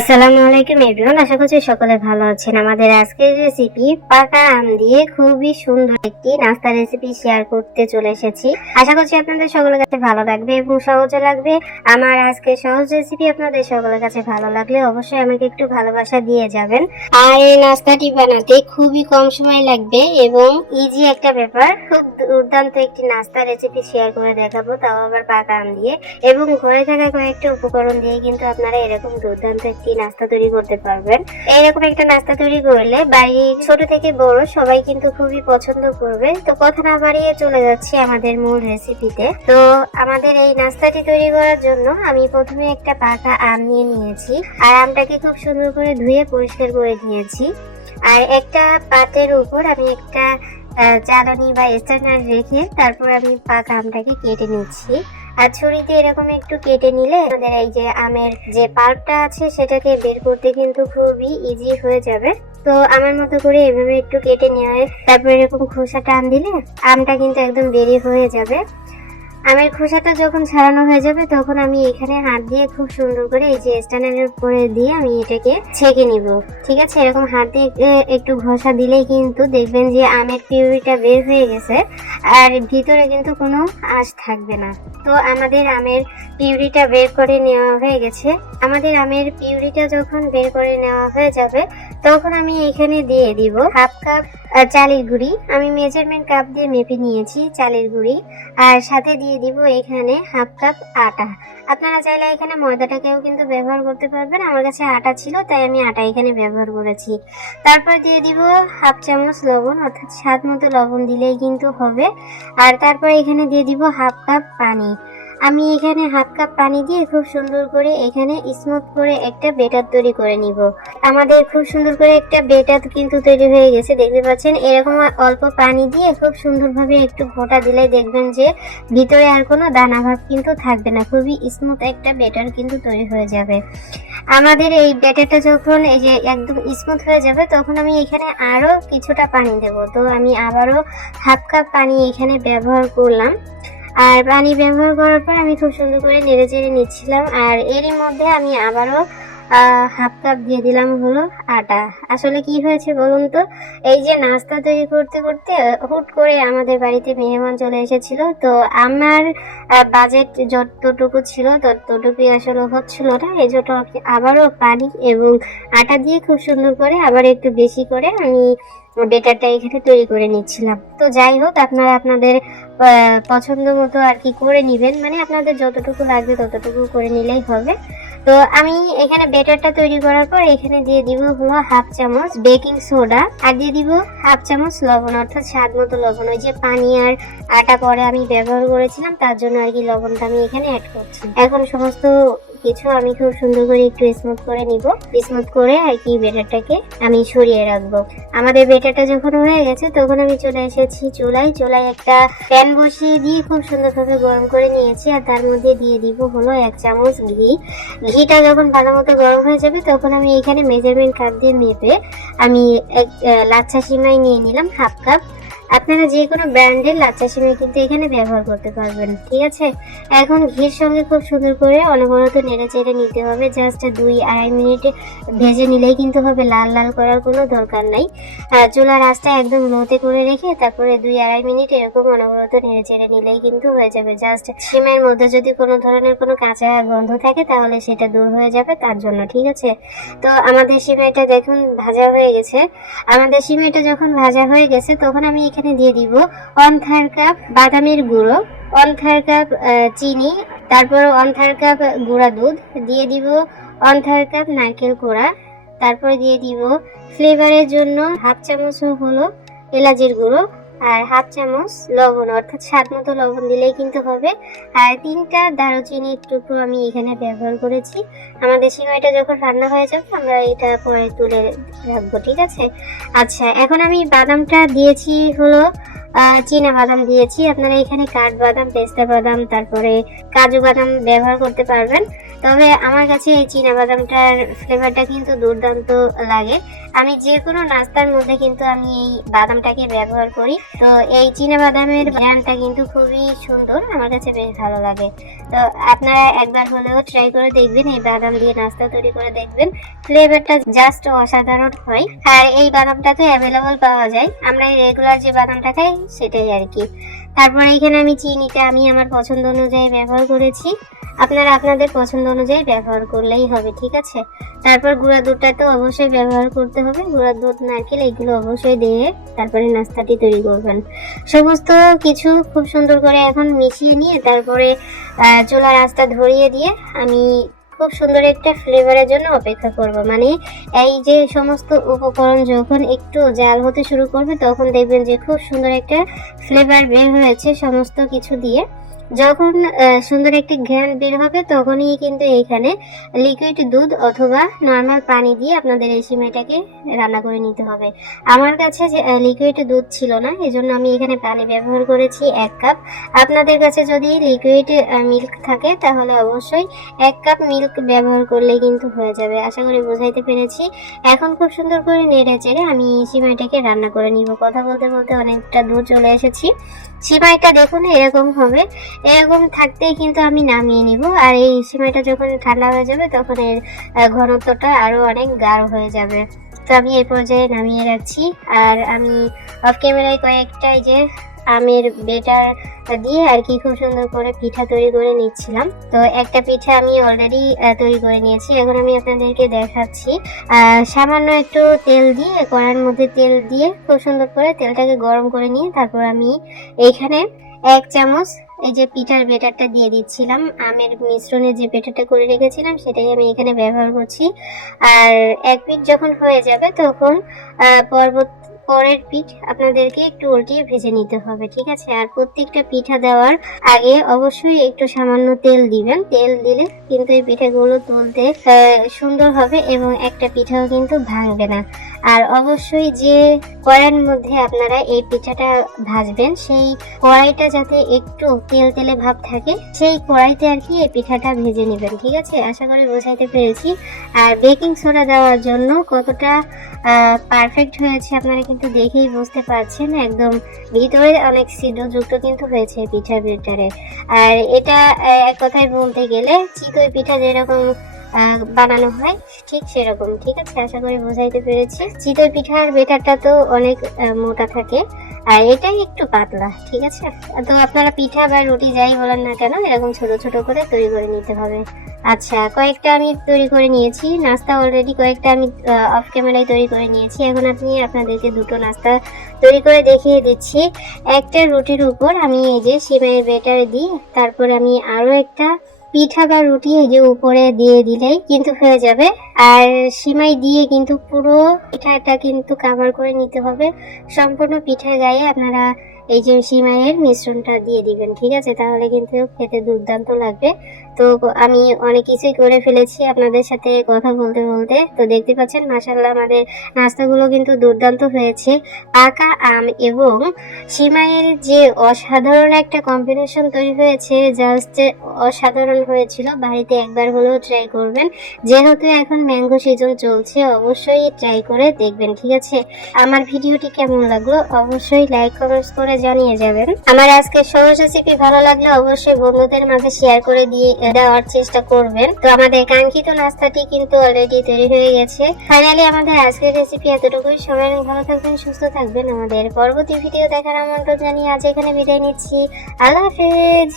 আসসালামু আলাইকুম এভরিওয়ান, আশা করছি সকলে ভালো আছেন। আমাদের আজকের রেসিপি পাকা আম দিয়ে খুবই সুন্দর একটি নাস্তা রেসিপি শেয়ার করতে চলে এসেছি। আশা করছি আপনাদের সকলের কাছে ভালো লাগবে এবং সহজে লাগবে। আমার আজকে সহজ রেসিপি আপনাদের সকলের কাছে ভালো লাগলে অবশ্যই আমাকে একটু ভালোবাসা দিয়ে যাবেন। আর এই নাস্তাটি বানাতে খুবই কম সময় লাগবে এবং ইজি একটা ব্যাপার। খুব দুর্দান্ত একটি নাস্তা রেসিপি শেয়ার করে দেখাবো, তাও আবার পাকা আম দিয়ে এবং ঘরে থাকা কয়েকটা উপকরণ দিয়ে কিন্তু আপনারা এরকম দুর্দান্ত একটি নাস্তা তৈরি করতে পারবেন। এইরকম একটা নাস্তা তৈরি করলে বাড়ির ছোট থেকে বড় সবাই কিন্তু খুবই পছন্দ করবে। তো কথা না বাড়িয়ে চলে যাচ্ছি আমাদের মূল রেসিপিতে। তো আমাদের এই নাস্তাটি তৈরি করার জন্য আমি প্রথমে একটা পাকা আম নিয়ে নিয়েছি আর আমটাকে খুব সুন্দর করে ধুয়ে পরিষ্কার করে নিয়েছি। আর একটা পাতের উপর আমি একটা চালনি বা স্ট্যান্ডার রেখে তারপর আমি পাকা আমটাকে কেটে নিচ্ছি। আর ছুরিতে এরকম একটু কেটে নিলে আমাদের এই যে আমের যে পাল্পটা আছে সেটাকে বের করতে কিন্তু খুবই ইজি হয়ে যাবে। তো আমার মতো করে এভাবে একটু কেটে নেওয়া, তারপর এরকম খোসা টান দিলে আমটা কিন্তু একদম বেরিয়ে হয়ে যাবে। আমের খোসাটা যখন ছাড়ানো হয়ে যাবে তখন আমি এখানে হাত দিয়ে খুব সুন্দর করে এই যে স্ট্যান্ডারের উপরে দিয়ে আমি এটাকে ছেঁকে নিব। ঠিক আছে, এরকম হাত দিয়ে একটু ঘষা দিলেই কিন্তু দেখবেন যে আমের পিউরিটা বের হয়ে গেছে আর ভিতরে কিন্তু কোনো আঁশ থাকবে না। তো আমাদের আমের পিউরিটা বের করে নেওয়া হয়ে গেছে। আমাদের আমের পিউরিটা যখন বের করে নেওয়া হয়ে যাবে তখন আমি এখানে দিয়ে দিব হাফ কাপ চালের গুঁড়ি। আমি মেজারমেন্ট কাপ দিয়ে মেপে নিয়েছি চালের গুঁড়ি। আর সাথে দিয়ে দিব এখানে হাফ কাপ আটা। আপনারা চাইলে এখানে ময়দাটাকেও কিন্তু ব্যবহার করতে পারবেন, আমার কাছে আটা ছিল তাই আমি আটা এখানে ব্যবহার করেছি। তারপর দিয়ে দিব হাফ চামচ লবণ, অর্থাৎ স্বাদ মতো লবণ দিলেই কিন্তু হবে। আর তারপর এখানে দিয়ে দিব হাফ কাপ পানি। আমি এখানে হাফ কাপ পানি দিয়ে খুব সুন্দর করে এখানে স্মুথ করে একটা বেটার তৈরি করে নিব। আমাদের খুব সুন্দর করে একটা বেটার কিন্তু তৈরি হয়ে গেছে, দেখতে পাচ্ছেন। এরকম অল্প পানি দিয়ে খুব সুন্দরভাবে একটু ঘোটা দিলে দেখবেন যে ভিতরে আর কোনো দানা ভাব কিন্তু থাকবে না, খুবই স্মুথ একটা বেটার কিন্তু তৈরি হয়ে যাবে। আমাদের এই ব্যাটারটা যখন এই যে একদম স্মুথ হয়ে যাবে তখন আমি এখানে আরো কিছুটা পানি দেব। তো আমি আবারও হাফ কাপ পানি এখানে ব্যবহার করলাম। আর পানি ব্যবহার করার পর আমি খুব সুন্দর করে নেড়ে চেড়ে নিচ্ছিলাম। আর এরই মধ্যে আমি আবারও হাফ কাপ দিয়ে দিলাম হলো আটা। আসলে কি হয়েছে বলুন তো, এই যে নাস্তা তৈরি করতে করতে হুট করে আমাদের বাড়িতে মেহমান চলে এসেছিল। তো আমার বাজেট যতটুকু ছিল ততটুকুই আসলে হচ্ছিল না, এই জন্য আবারও পানি এবং আটা দিয়ে খুব সুন্দর করে আবার একটু বেশি করে আমি বেটারটা এখানে তৈরি করে নিচ্ছিলাম। তো যাই হোক, আপনারা আপনাদের পছন্দ মতো আর কি করে নিবেন, মানে আপনাদের যতটুকু লাগবে ততটুকু করে নিলেই হবে। তো আমি এখানে বেটারটা তৈরি করার পর এখানে দিয়ে দিব হলো হাফ চামচ বেকিং সোডা আর দিয়ে দিব হাফ চামচ লবণ, অর্থাৎ স্বাদ মতো লবণ। ওই যে পানি আর আটা পরে আমি ব্যবহার করেছিলাম তার জন্য আর কি লবণটা আমি এখানে অ্যাড করছি। এখন সমস্ত কিছু আমি খুব সুন্দর করে একটু স্মুথ করে নিব। স্মুথ করে আর কি বেটারটাকে আমি সরিয়ে রাখবো। আমাদের বেটারটা যখন হয়ে গেছে তখন আমি চলে এসেছি চুলায় একটা প্যান বসিয়ে দিয়ে খুব সুন্দরভাবে গরম করে নিয়েছি। আর তার মধ্যে দিয়ে দিব হলো 1 চামচ ঘি। ঘিটা যখন ভালো মতো গরম হয়ে যাবে তখন আমি এখানে মেজারমেন্ট কাপ দিয়ে মেপে আমি লাচ্ছা সিমাই নিয়ে নিলাম হাফ কাপ। আপনারা যে কোনো ব্র্যান্ডের লাচ্ছা সিমাই কিন্তু এখানে ব্যবহার করতে পারবেন, ঠিক আছে। এখন ঘির সঙ্গে খুব সুন্দর করে অনবরত নেড়ে চেড়ে নিতে হবে। জাস্ট 2-2.5 মিনিট ভেজে নিলেই কিন্তু হবে, লাল লাল করার কোনো দরকার নাই। চুলার আঁচটা একদম লোতে করে রেখে তারপরে 2-2.5 মিনিট এরকম অনবরত নেড়ে চেড়ে নিলেই কিন্তু হয়ে যাবে। জাস্ট সিমাইয়ের মধ্যে যদি কোনো ধরনের কোনো কাঁচা গন্ধ থাকে তাহলে সেটা দূর হয়ে যাবে, তার জন্য, ঠিক আছে। তো আমাদের সিমাইটা দেখুন ভাজা হয়ে গেছে। আমাদের সিমাইটা যখন ভাজা হয়ে গেছে তখন আমি এখানে দিয়ে দিব 1/3 কাপ বাদামের গুঁড়ো, 1/3 কাপ চিনি, তারপর 1/3 কাপ গুঁড়া দুধ দিয়ে দিব, 1/3 কাপ নারকেল কোড়া, তারপরে দিয়ে দিব ফ্লেভারের জন্য হাফ চামচ হলো এলাচের গুঁড়ো আর হাফ চামচ লবণ, অর্থাৎ স্বাদ মতো লবণ দিলেই কিন্তু হবে। আর 3টা দারুচিনির টুকরো আমি এখানে ব্যবহার করেছি। আমাদের সিমাইটা যখন রান্না হয়ে যাবে আমরা এটা পরে তুলে রাখবো, ঠিক আছে। আচ্ছা, এখন আমি বাদামটা দিয়েছি হলো চীনা বাদাম দিয়েছি। আপনারা এখানে কাঠবাদাম, পেস্তা বাদাম, তারপরে কাজু বাদাম ব্যবহার করতে পারবেন। তবে আমার কাছে এই চীনা বাদামটার ফ্লেভারটা কিন্তু দুর্দান্ত লাগে। আমি যে কোনো নাস্তার মধ্যে কিন্তু আমি এই বাদামটাকে ব্যবহার করি। তো এই চীনা বাদামের ঘ্রাণটা কিন্তু খুবই সুন্দর, আমার কাছে বেশ ভালো লাগে। তো আপনারা একবার হলেও ট্রাই করে দেখবেন, এই বাদাম দিয়ে নাস্তা তৈরি করে দেখবেন, ফ্লেভারটা জাস্ট অসাধারণ হয়। আর এই বাদামটা তো অ্যাভেলেবল পাওয়া যায়, আমরা রেগুলার যে বাদামটা খাই সেটাই আর কি। তারপরে এখানে আমি চিনিটা আমি আমার পছন্দ অনুযায়ী ব্যবহার করেছি, আপনারা আপনাদের পছন্দ অনুযায়ী ব্যবহার করলেই হবে, ঠিক আছে। তারপর গুঁড়া দুধটা তো অবশ্যই ব্যবহার করতে হবে, গুঁড়া দুধ, নারকেল এগুলো অবশ্যই দিয়ে তারপরে নাস্তাটি তৈরি করবেন। সমস্ত কিছু খুব সুন্দর করে এখন মিশিয়ে নিয়ে তারপরে চুলার আঁচটা ধরিয়ে দিয়ে আমি খুব সুন্দর একটা ফ্লেভারের জন্য অপেক্ষা করব। মানে এই যে সমস্ত উপকরণ যখন একটু জাল হতে শুরু করবে তখন দেখবেন যে খুব সুন্দর একটা ফ্লেভার বের হয়েছে সমস্ত কিছু দিয়ে। যখন সুন্দর একটি ঘ্রাণ বের হবে তখনই কিন্তু এখানে লিকুইড দুধ অথবা নর্মাল পানি দিয়ে আপনাদের এই সিমাইটাকে রান্না করে নিতে হবে। আমার কাছে লিকুইড দুধ ছিল না, এজন্য আমি এখানে পানি ব্যবহার করেছি 1 কাপ। আপনাদের কাছে যদি লিকুইড মিল্ক থাকে তাহলে অবশ্যই 1 কাপ মিল্ক ব্যবহার করলেই কিন্তু হয়ে যাবে। আশা করি বোঝাইতে পেরেছি। এখন খুব সুন্দর করে নেড়ে চেড়ে আমি সিমাইটাকে রান্না করে নিব। কথা বলতে বলতে অনেকটা দূর চলে এসেছি। সিমাইটা দেখুন এরকম হবে, এরকম থাকতেই কিন্তু আমি নামিয়ে নিব। আর এই সিমাইটা যখন ঠান্ডা হয়ে যাবে তখন এর ঘনত্বটা আরো অনেক গাঢ় হয়ে যাবে। তো আমি এই পর্যায়ে নামিয়ে রাখছি। আর আমি অফ ক্যামেরায় কয়েকটা যে আমের বেটার দিয়ে আর কি খুব সুন্দর করে পিঠা তৈরি করে নিচ্ছিলাম। তো একটা পিঠা আমি অলরেডি তৈরি করে নিয়েছি, এখন আমি আপনাদেরকে দেখাচ্ছি। সামান্য একটু তেল দিয়ে, কড়াইয়ের মধ্যে তেল দিয়ে খুব সুন্দর করে তেলটাকে গরম করে নিয়ে তারপর আমি এইখানে 1 চামচ এই যে পিঠার বেটারটা দিয়ে দিচ্ছিলাম। আমের মিশ্রণে যে বেটারটা করে রেখেছিলাম সেটাই আমি এখানে ব্যবহার করছি। আর 1 পিঠ যখন হয়ে যাবে তখন পরের পিঠ আপনাদেরকে একটু উল্টিয়ে ভেজে নিতে হবে, ঠিক আছে। আর প্রত্যেকটা পিঠা দেওয়ার আগে অবশ্যই একটু সামান্য তেল দিবেন, তেল দিলে কিন্তু এই পিঠাগুলো তুলতে সুন্দর হবে এবং একটা পিঠাও কিন্তু ভাঙবে না। আর অবশ্যই যে কড়াইয়ের মধ্যে আপনারা এই পিঠাটা ভাজবেন সেই কড়াইটা যাতে একটু তেল তেলে ভাব থাকে, সেই কড়াইতে আর কি এই পিঠাটা ভেজে নেবেন, ঠিক আছে। আশা করি বোঝাইতে পেরেছি। আর বেকিং সোডা দেওয়ার জন্য কতটা পারফেক্ট হয়েছে আপনারা কিন্তু দেখেই বুঝতে পারছেন, একদম ভিতরে অনেক ছিদ্রযুক্ত কিন্তু হয়েছে পিঠার বেটারে। আর এটা এক কথায় বলতে গেলে চিতই পিঠা যেরকম বানানো হয় ঠিক সেরকম, ঠিক আছে। আশা করি বোঝাইতে পেরেছি। চিতই পিঠার বেটারটা তো অনেক মোটা থাকে আর এটাই একটু পাতলা, ঠিক আছে। তো আপনারা পিঠা বা রুটি যাই বলেন না কেন এরকম ছোট ছোট করে তৈরি করে নিতে হবে। আচ্ছা, কয়েকটা আমি তৈরি করে নিয়েছি, নাস্তা অলরেডি কয়েকটা আমি অফ ক্যামেরায় তৈরি করে নিয়েছি। এখন আপনাদেরকে দুটো নাস্তা তৈরি করে দেখিয়ে দিচ্ছি। একটা রুটির উপর আমি এই যে সিমাইয়ের বেটার দিই, তারপর আমি আরো একটা পিঠা বা রুটি এই যে উপরে দিয়ে দিলেই কিন্তু হয়ে যাবে। আর সিমাই দিয়ে কিন্তু পুরো পিঠাটা কিন্তু কভার করে নিতে হবে। সম্পূর্ণ পিঠার গায়ে আপনারা এই যে সিমাইয়ের মিশ্রণটা দিয়ে দিবেন, ঠিক আছে, তাহলে কিন্তু খেতে দুর্দান্ত লাগবে। তো আমি অনেক কিছুই করে ফেলেছি আপনাদের সাথে কথা বলতে বলতে। তো দেখতে পাচ্ছেন মাশাআল্লাহ আমাদের নাস্তাগুলো কিন্তু দুর্দান্ত হয়েছে। পাকা আম এবং সিমাইয়ের যে অসাধারণ একটা কম্বিনেশন তৈরি হয়েছে, জাস্ট অসাধারণ হয়েছিল। বাড়িতে একবার হলেও ট্রাই করবেন, যেহেতু এখন ম্যাঙ্গো সিজন চলছে অবশ্যই ট্রাই করে দেখবেন, ঠিক আছে। আমার ভিডিওটি কেমন লাগলো অবশ্যই লাইক কমেন্টস করে জানিয়ে যাবেন। আমার আজকের সহজ রেসিপি ভালো লাগলে অবশ্যই বন্ধুদের মাঝে শেয়ার করে দিয়ে দেওয়ার চেষ্টা করবেন। তো আমাদের কাঙ্ক্ষিত নাস্তাটি কিন্তু অলরেডি তৈরি হয়ে গেছে। ফাইনালি আমাদের আজকের রেসিপি এতটুকুই। সবাই ভালো থাকবেন, সুস্থ থাকবেন। আমাদের পরবর্তী ভিডিও দেখার আমন্ত্রণ জানিয়ে আজ এখানে বিদায় নিচ্ছি। আল্লাহ হাফেজ।